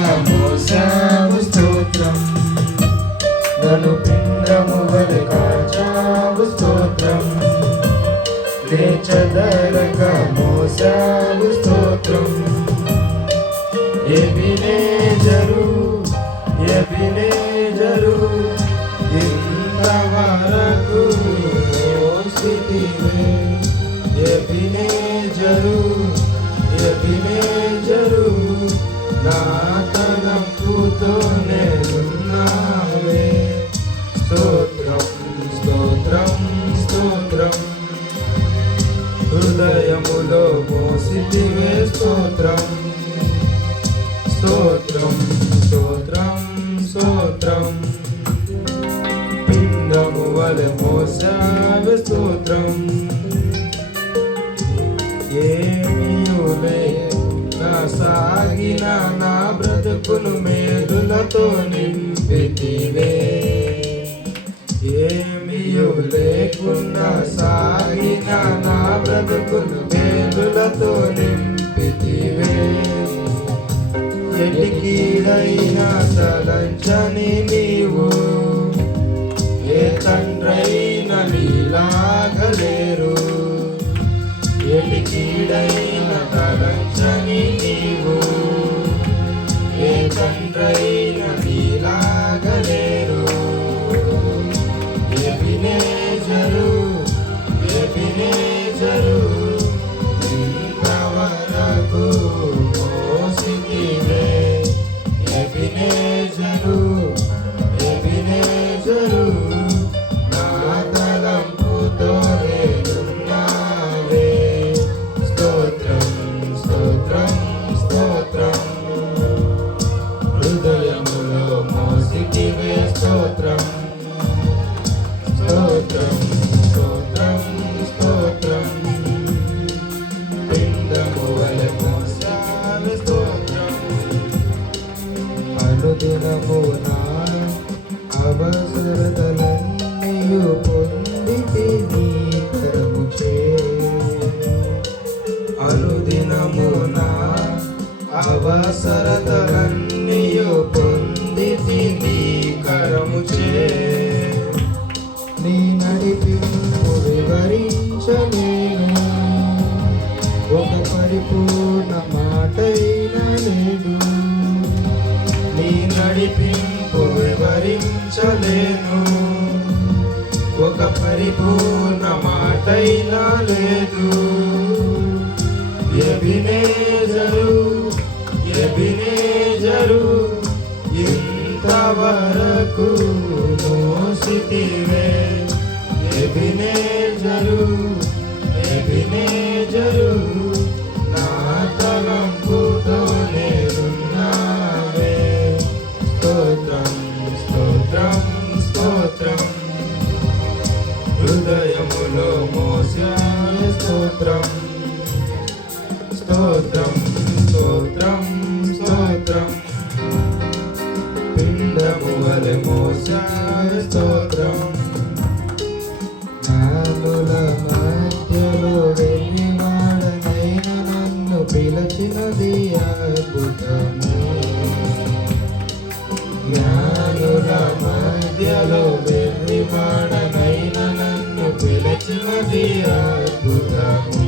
మోసావు స్తోత్రం, నన్ను పిండము వలె కాచావు స్తోత్రం, లేచదరక మోసావు స్తోత్రం. ఎబినేజరు ఎబినేజరు ఇంతవరకు మోసితివే. ఎబినేజరు ఎబినేజరు నా తలంపుతోనే ఉన్నావే. స్తోత్రం స్తోత్రం స్తోత్రం, హృదయములో మోసితివే. స్తోత్రం స్తోత్రం స్తోత్రం స్తోత్రం, పిండము వలె మోసావే. స్తోత్రం. ఏమియులే నా సాగిన నా బ్రతుకును మేలులతో నింపితివే. ఏమియు లేకుండా సాగిన నా బ్రతుకును మేలులతో నింపితివే. ఎటికీడైనా తలంచని నీవు, ఏ తండ్రైనా నీలాగలేరు. ఎటికీడైనా తలంచని నీవు, ఏ తండ్రైనా నీలాగలేరు. ఎబినేజరు ఎబినేజరు ఇంతవరకు మోసితివే. ఎబినేజరు ఎబినేజరు నా తలంపుతో నేనున్నావే. స్తోత్రం స్తోత్రం స్తోత్రం, హృదయములో మోసితివే. స్తోత్రం స్తోత్రం స్తోత్రం స్తోత్రం, పిండము వలె మోసావే. స్తోత్రం. అనుదినము నా అవసరతలన్నీయు పొందితి నీ కరముచే. అనుదినము నా అవసరతలన్నీయు పొందితి నీ కరముచే. నీ నడిపింపు వివరించలేను, ఒక పరిపూర్ణ మాటైనా లేదు. నీ నడిపింపు వివరించలేను, ఒక పరిపూర్ణ మాటైనా లేదు. ఎబినేజరు ఎబినేజరు ఇంతవరకు మోసితివే. ఎబినేజరు ఎబినేజరు నా తలంపుతో నేనున్నావే. స్తోత్రం స్తోత్రం స్తోత్రం, హృదయములో మోసావే. స్తోత్రం స్తోత్రం స్తోత్రం స్తోత్రం, పిండము వలె మోసావే. స్తోత్రం. జ్ఞానుల మధ్యలో వెలివాడనైన నన్ను పిలచినది అద్భుతము. జ్ఞానుల మధ్యలో వెలివాడనైన నన్ను పిలచినది అద్భుతము.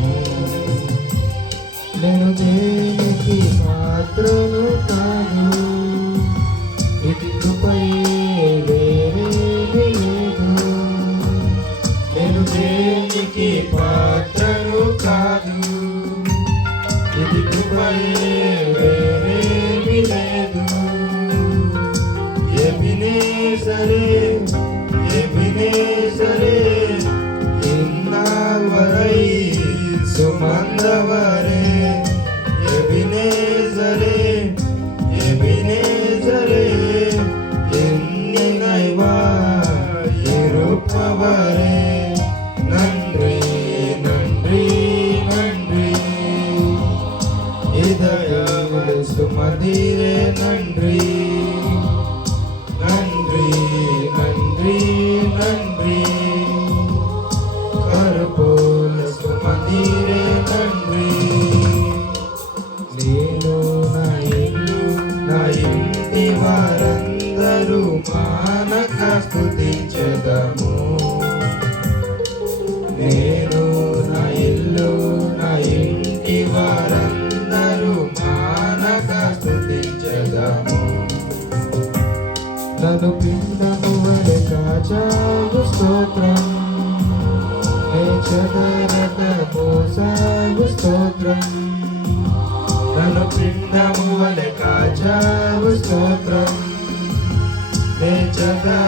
నేను దేనికి పాత్రను కాదు, ఇది కృపయే వేరేమీ లేదు. నేను దేనికి పాత్రను కాదు, ఇది కృపయే వేరేమీ లేదు. ఎబినేజరే ఎబినేజరే ఇన్నావరై సుమందవరే. ఎబినేజరే ఎబినేజరే ఎన్నినైవా ఇరుపవరే. நன்றி நன்றி நன்றி, இதயமுள்ள சுமதிரே. நன்றி நன்றி நன்றி நன்றி, கருப்போல சுமதிரே. நன்றி. నేను నా ఇంటి వారందరూ మానక స్తుతించెదము. నేను నా ఇల్లు నా ఇంటి వారందరూ మానక స్తుతించెదము. నన్ను పిండము వలె కాచావు స్తోత్రం, నే చెదరక మోసావు స్తోత్రం. నన్ను పిండము వలె కాచావు స్తోత్రం, నే చెదరక